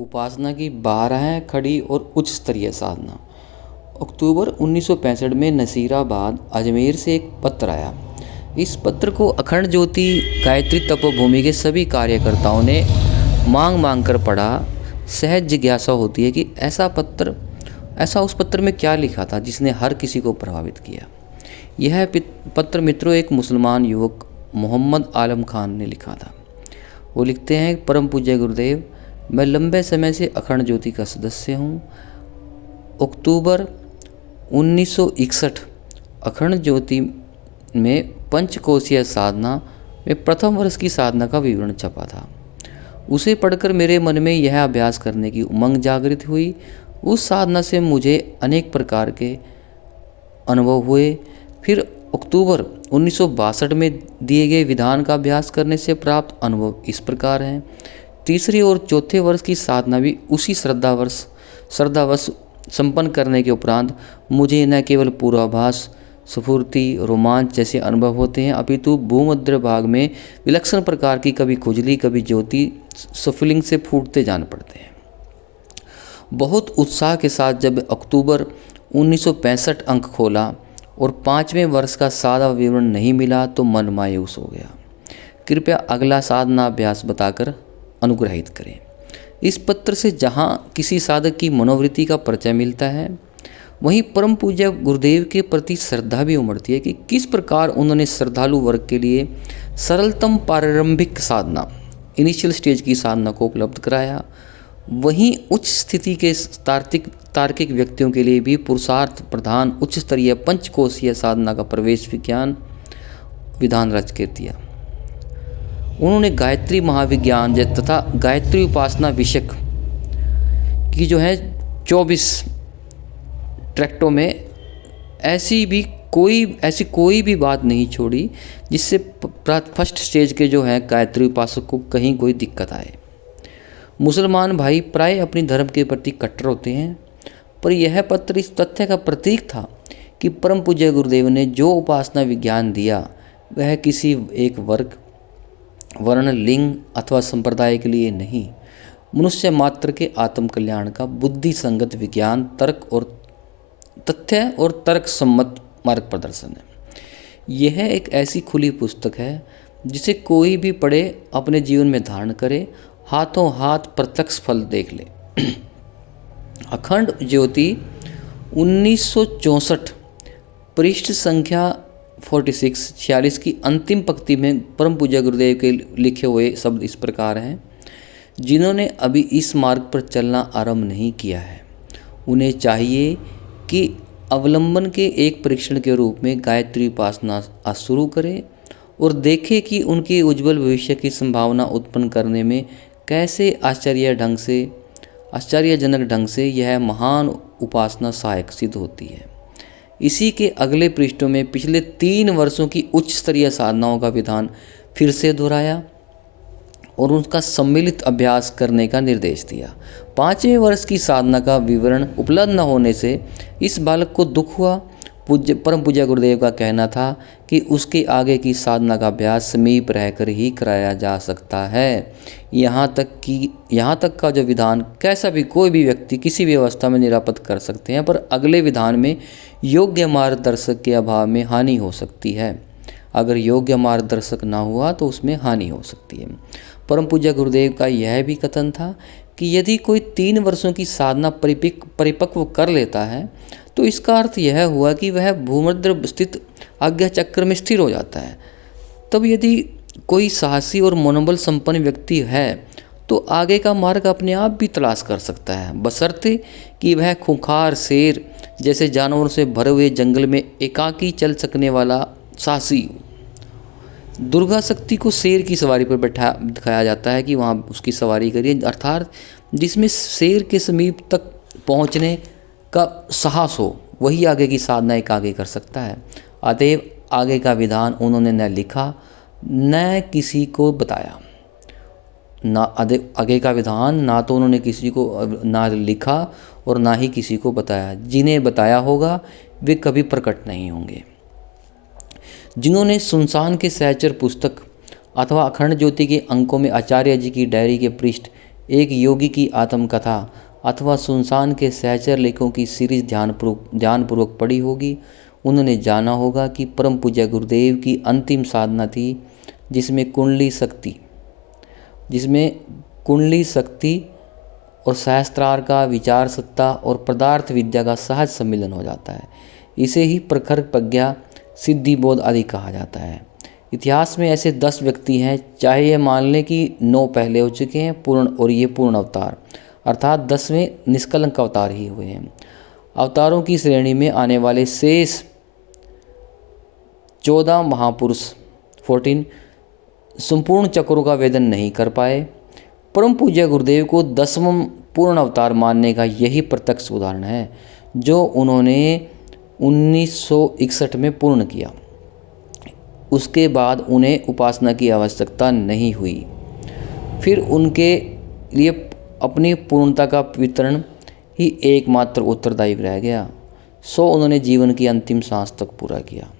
उपासना की 12 खड़ी और उच्च स्तरीय साधना। अक्टूबर 1965 में नसीराबाद अजमेर से एक पत्र आया। इस पत्र को अखंड ज्योति गायत्री तपोभूमि के सभी कार्यकर्ताओं ने मांग मांग कर पढ़ा। सहज जिज्ञासा होती है कि ऐसा उस पत्र में क्या लिखा था जिसने हर किसी को प्रभावित किया। यह पत्र मित्रों एक मुसलमान युवक मोहम्मद आलम खान ने लिखा था। वो लिखते हैं, परम पूज्य गुरुदेव, मैं लंबे समय से अखंड ज्योति का सदस्य हूँ। अक्टूबर 1961 अखंड ज्योति में पंचकोशीय साधना में प्रथम वर्ष की साधना का विवरण छपा था। उसे पढ़कर मेरे मन में यह अभ्यास करने की उमंग जागृत हुई। उस साधना से मुझे अनेक प्रकार के अनुभव हुए। फिर अक्टूबर 1962 में दिए गए विधान का अभ्यास करने से प्राप्त अनुभव इस प्रकार हैं। तीसरे और चौथे वर्ष की साधना भी उसी श्रद्धावश संपन्न करने के उपरांत मुझे न केवल पूर्वाभास, स्फूर्ति, रोमांच जैसे अनुभव होते हैं, अपितु भूमध्य भाग में विलक्षण प्रकार की कभी खुजली, कभी ज्योति स्फुलिंग से फूटते जान पड़ते हैं। बहुत उत्साह के साथ जब अक्टूबर 1965 अंक खोला और 5वें वर्ष का सादा विवरण नहीं मिला तो मन मायूस हो गया। कृपया अगला साधना अभ्यास बताकर अनुग्रहित करें। इस पत्र से जहाँ किसी साधक की मनोवृत्ति का परिचय मिलता है, वहीं परम पूज्य गुरुदेव के प्रति श्रद्धा भी उमड़ती है कि किस प्रकार उन्होंने श्रद्धालु वर्ग के लिए सरलतम प्रारंभिक साधना, इनिशियल स्टेज की साधना को उपलब्ध कराया। वहीं उच्च स्थिति के तार्किक व्यक्तियों के लिए भी पुरुषार्थ प्रधान उच्च स्तरीय पंचकोशीय साधना का प्रवेश विधान रच कर दिया। उन्होंने गायत्री महाविज्ञान तथा गायत्री उपासना विषयक की 24 ट्रैक्टों में ऐसी कोई भी बात नहीं छोड़ी जिससे फर्स्ट स्टेज के गायत्री उपासक को कहीं कोई दिक्कत आए। मुसलमान भाई प्राय अपनी धर्म के प्रति कट्टर होते हैं, पर यह पत्र इस तथ्य का प्रतीक था कि परम पूज्य गुरुदेव ने जो उपासना विज्ञान दिया वह किसी एक वर्ग, वर्ण, लिंग अथवा संप्रदाय के लिए नहीं, मनुष्य मात्र के आत्म कल्याण का बुद्धि संगत विज्ञान, तथ्य और तर्क सम्मत मार्ग प्रदर्शन है। यह एक ऐसी खुली पुस्तक है जिसे कोई भी पढ़े, अपने जीवन में धारण करे, हाथों हाथ प्रत्यक्ष फल देख ले। अखंड ज्योति 1964 पृष्ठ संख्या 46 की अंतिम पंक्ति में परम पूज्य गुरुदेव के लिखे हुए शब्द इस प्रकार हैं, जिन्होंने अभी इस मार्ग पर चलना आरंभ नहीं किया है, उन्हें चाहिए कि अवलंबन के एक परीक्षण के रूप में गायत्री उपासना आज शुरू करें और देखें कि उनके उज्जवल भविष्य की संभावना उत्पन्न करने में कैसे आश्चर्यजनक ढंग से यह महान उपासना सहायक सिद्ध होती है। इसी के अगले पृष्ठों में पिछले 3 वर्षों की उच्च स्तरीय साधनाओं का विधान फिर से दोहराया और उनका सम्मिलित अभ्यास करने का निर्देश दिया। 5वें वर्ष की साधना का विवरण उपलब्ध न होने से इस बालक को दुख हुआ। परम पूज्य गुरुदेव का कहना था कि उसके आगे की साधना का अभ्यास समीप रहकर ही कराया जा सकता है। यहाँ तक का जो विधान कैसा भी कोई भी व्यक्ति किसी भी अवस्था में निरापद कर सकते हैं, पर अगले विधान में योग्य मार्गदर्शक के अभाव में हानि हो सकती है। अगर योग्य मार्गदर्शक ना हुआ तो उसमें हानि हो सकती है। परम पूज्य गुरुदेव का यह भी कथन था कि यदि कोई 3 वर्षों की साधना परिपक्व कर लेता है तो इसका अर्थ यह हुआ कि वह भूमध्य स्थित आज्ञा चक्र में स्थिर हो जाता है। तब यदि कोई साहसी और मनोबल संपन्न व्यक्ति है तो आगे का मार्ग अपने आप भी तलाश कर सकता है, बशर्ते कि वह खूंखार शेर जैसे जानवरों से भरे हुए जंगल में एकाकी चल सकने वाला साहसी। दुर्गा शक्ति को शेर की सवारी पर दिखाया जाता है कि वहाँ उसकी सवारी करिए, अर्थात जिसमें शेर के समीप तक पहुँचने का साहस हो वही आगे की साधना एक आगे कर सकता है। अतएव आगे का विधान उन्होंने न लिखा न किसी को बताया। आगे का विधान ना तो उन्होंने किसी को ना लिखा और ना ही किसी को बताया। जिन्हें बताया होगा वे कभी प्रकट नहीं होंगे। जिन्होंने सुनसान के सहचर पुस्तक अथवा अखंड ज्योति के अंकों में आचार्य जी की डायरी के पृष्ठ एक योगी की आत्मकथा अथवा सुनसान के सहचर लेखों की सीरीज ध्यानपूर्वक पढ़ी होगी, उन्होंने जाना होगा कि परम पूज्य गुरुदेव की अंतिम साधना थी जिसमें कुंडली शक्ति और सहस्त्रार का विचार सत्ता और पदार्थ विद्या का सहज सम्मिलन हो जाता है। इसे ही प्रखर प्रज्ञा, सिद्धि, बोध आदि कहा जाता है। इतिहास में ऐसे 10 व्यक्ति हैं, चाहे ये मान लें कि 9 पहले हो चुके हैं पूर्ण, और ये पूर्ण अवतार अर्थात 10वें निष्कलंक अवतार ही हुए हैं। अवतारों की श्रेणी में आने वाले शेष 14 महापुरुष 14 संपूर्ण चक्रों का वेदन नहीं कर पाए। परम पूज्य गुरुदेव को 10वां पूर्ण अवतार मानने का यही प्रत्यक्ष उदाहरण है जो उन्होंने 1961 में पूर्ण किया। उसके बाद उन्हें उपासना की आवश्यकता नहीं हुई। फिर उनके लिए अपनी पूर्णता का वितरण ही एकमात्र उत्तरदायी रह गया। उन्होंने जीवन की अंतिम सांस तक पूरा किया।